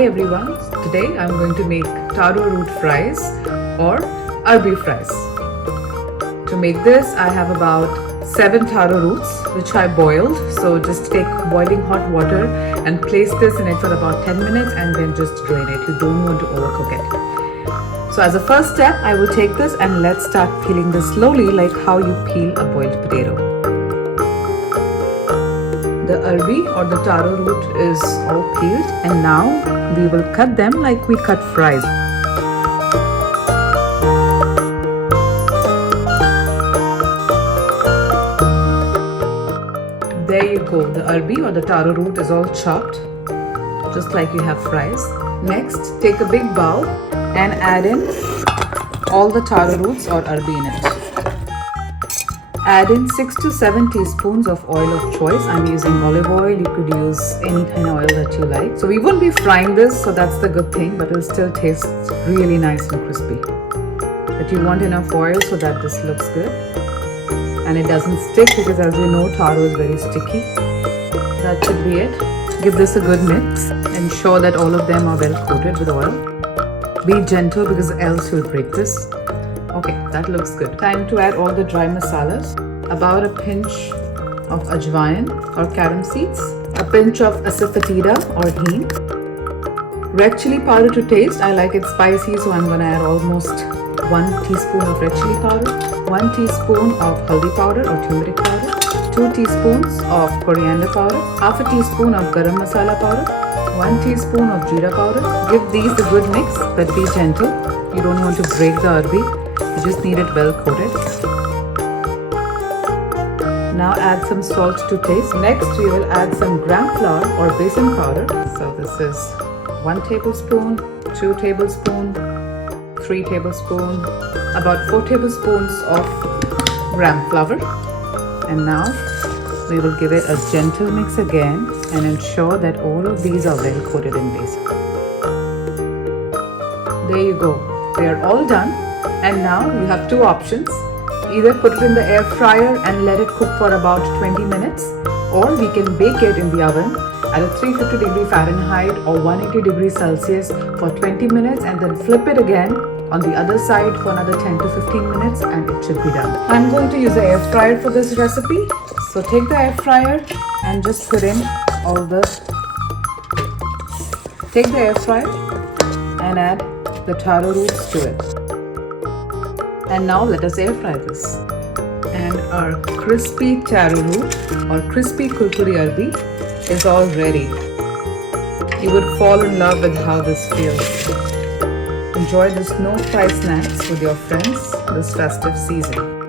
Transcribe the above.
Hi everyone, today I'm going to make Taro Root Fries or Arbi fries. To make this I have about 7 taro roots which I boiled. So just take boiling hot water and place this in it for about 10 minutes and then just drain it. You don't want to overcook it. So as a first step I will take this and let's start peeling this slowly like how you peel a boiled potato. The arbi or the taro root is all peeled and now we will cut them like we cut fries. There you go, the arbi or the taro root is all chopped just like you have fries. Next, take a big bowl and add in all the taro roots or arbi in it. Add in 6 to 7 teaspoons of oil of choice. I'm using olive oil. You could use any kind of oil that you like. So we won't be frying this, so that's the good thing, but it'll still taste really nice and crispy. But you want enough oil so that this looks good and it doesn't stick, because as you know, taro is very sticky. That should be it. Give this a good mix. Ensure that all of them are well coated with oil. Be gentle because else you'll break this. Okay, that looks good. Time to add all the dry masalas. About a pinch of ajwain or carom seeds, a pinch of asafoetida or hing, red chili powder to taste. I like it spicy, so I'm gonna add almost 1 teaspoon of red chili powder, 1 teaspoon of haldi powder or turmeric powder, 2 teaspoons of coriander powder, half a teaspoon of garam masala powder, 1 teaspoon of jeera powder. Give these a good mix, but be gentle. You don't want to break the arbi. You just need it well coated. Now add some salt to taste. Next we will add some gram flour or besan powder. So this is 1 tablespoon, 2 tablespoons, 3 tablespoons, about 4 tablespoons of gram flour. And now we will give it a gentle mix again and ensure that all of these are well coated in besan. There you go. They are all done. And now you have 2 options. Either put it in the air fryer and let it cook for about 20 minutes, or we can bake it in the oven at a 350 Fahrenheit or 180 Celsius for 20 minutes and then flip it again on the other side for another 10 to 15 minutes and it should be done. I'm going to use the air fryer for this recipe. So take the air fryer and just put in all the... Take the air fryer and add the taro roots to it. And now let us air fry this. And our crispy taro root or crispy kurkuri arbi is all ready. You would fall in love with how this feels. Enjoy this no-fry snacks with your friends this festive season.